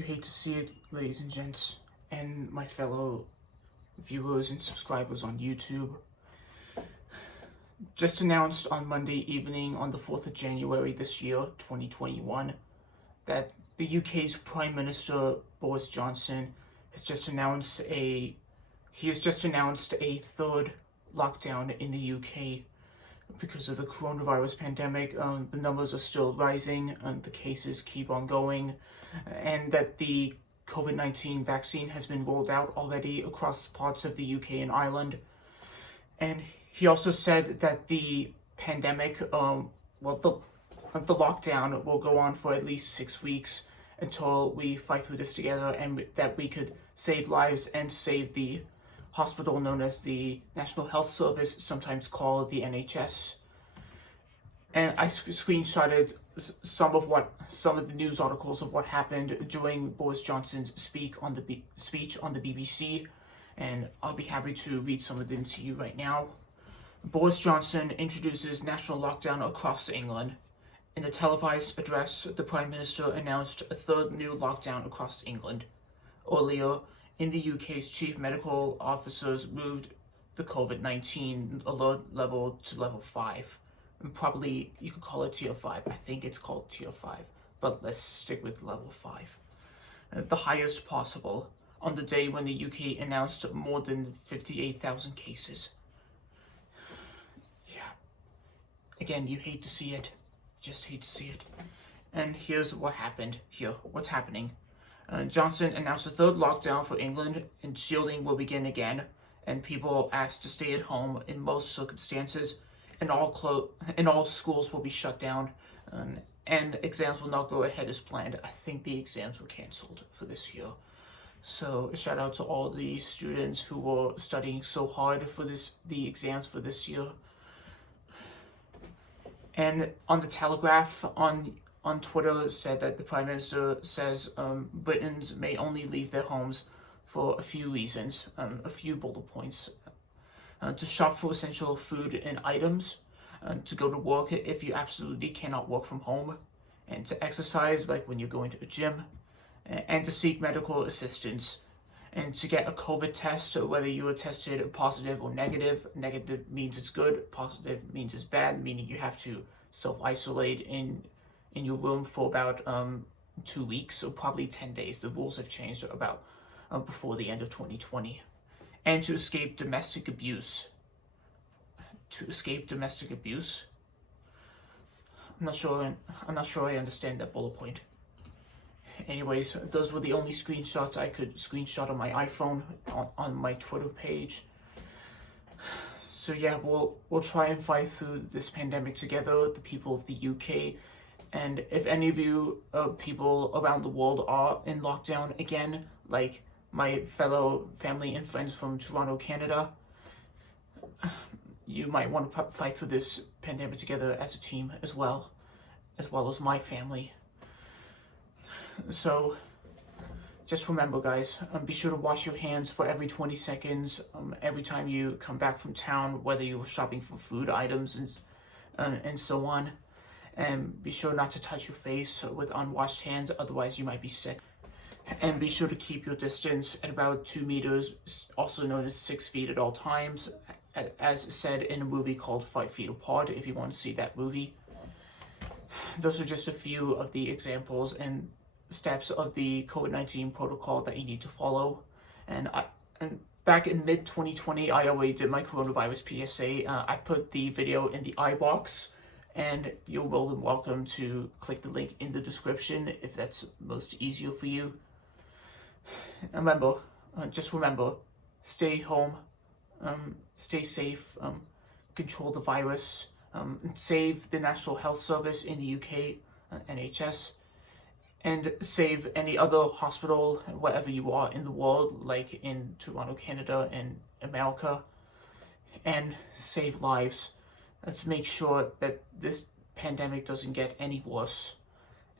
You hate to see it, ladies and gents, and my fellow viewers and subscribers on YouTube. Just announced on Monday evening on the 4th of January this year, 2021, that the UK's Prime Minister Boris Johnson has just announced a third lockdown in the UK because of the coronavirus pandemic. The numbers are still rising, and the cases keep on going, and that the COVID-19 vaccine has been rolled out already across parts of the UK and Ireland. And he also said that the pandemic, the lockdown will go on for at least 6 weeks until we fight through this together, and that we could save lives and save the hospital known as the National Health Service, sometimes called the NHS. And I screenshotted some of the news articles of what happened during Boris Johnson's speech on the BBC, and I'll be happy to read some of them to you right now. Boris Johnson introduces national lockdown across England. In a televised address, the Prime Minister announced a third new lockdown across England. Earlier, in the UK's chief medical officers moved the COVID-19 alert level to level 5. And probably you could call it tier 5. I think it's called tier 5, but let's stick with level 5. The highest possible on the day when the UK announced more than 58,000 cases. Yeah. Again, you hate to see it. Just hate to see it. And here's what happened here. What's happening? Johnson announced a third lockdown for England, and shielding will begin again, and people asked to stay at home in most circumstances, and all schools will be shut down, and exams will not go ahead as planned. I think the exams were cancelled for this year. So shout out to all the students who were studying so hard for the exams for this year. And on the Telegraph, on Twitter, said that the Prime Minister says Britons may only leave their homes for a few reasons, a few bullet points. To shop for essential food and items, to go to work if you absolutely cannot work from home, and to exercise like when you're going to a gym, and to seek medical assistance, and to get a COVID test, whether you were tested positive or negative. Negative means it's good, positive means it's bad, meaning you have to self-isolate in your room for about 2 weeks, or probably 10 days. The rules have changed about before the end of 2020. And to escape domestic abuse. To escape domestic abuse? I'm not sure I understand that bullet point. Anyways, those were the only screenshots I could screenshot on my iPhone on my Twitter page. So yeah, we'll try and fight through this pandemic together, the people of the UK. And if any of you people around the world are in lockdown again, like my fellow family and friends from Toronto, Canada, you might want to fight for this pandemic together as a team as well as my family. So just remember, guys, be sure to wash your hands for every 20 seconds every time you come back from town, whether you were shopping for food items and so on. And be sure not to touch your face with unwashed hands, otherwise you might be sick. And be sure to keep your distance at about 2 meters, also known as 6 feet at all times, as said in a movie called 5 Feet Apart, if you want to see that movie. Those are just a few of the examples and steps of the COVID-19 protocol that you need to follow. And back in mid-2020, I already did my coronavirus PSA. I put the video in the iBox, and you're more than welcome to click the link in the description if that's most easier for you. Remember, just remember, stay home, stay safe, control the virus, save the National Health Service in the UK, NHS, and save any other hospital, wherever you are in the world, like in Toronto, Canada, and America, and save lives. Let's make sure that this pandemic doesn't get any worse,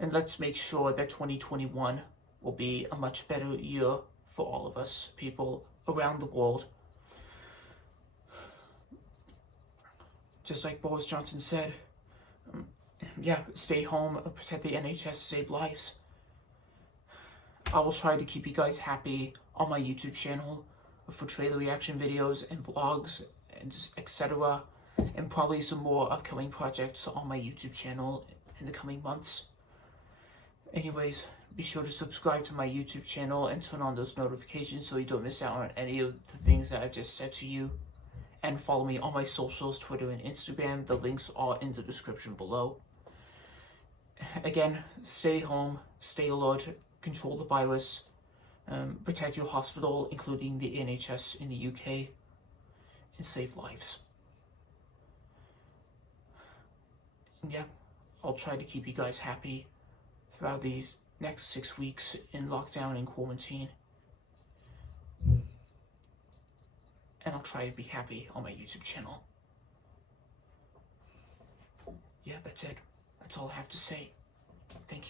and let's make sure that 2021 will be a much better year for all of us, people around the world. Just like Boris Johnson said, stay home, protect the NHS, save lives. I will try to keep you guys happy on my YouTube channel for trailer reaction videos and vlogs and etc. And probably some more upcoming projects on my YouTube channel in the coming months. Anyways, be sure to subscribe to my YouTube channel and turn on those notifications so you don't miss out on any of the things that I've just said to you. And follow me on my socials, Twitter and Instagram. The links are in the description below. Again, stay home, stay alert, control the virus, protect your hospital, including the NHS in the UK, and save lives. And yeah, I'll try to keep you guys happy throughout these next 6 weeks in lockdown and quarantine. And I'll try to be happy on my YouTube channel. Yeah, that's it. That's all I have to say. Thank you.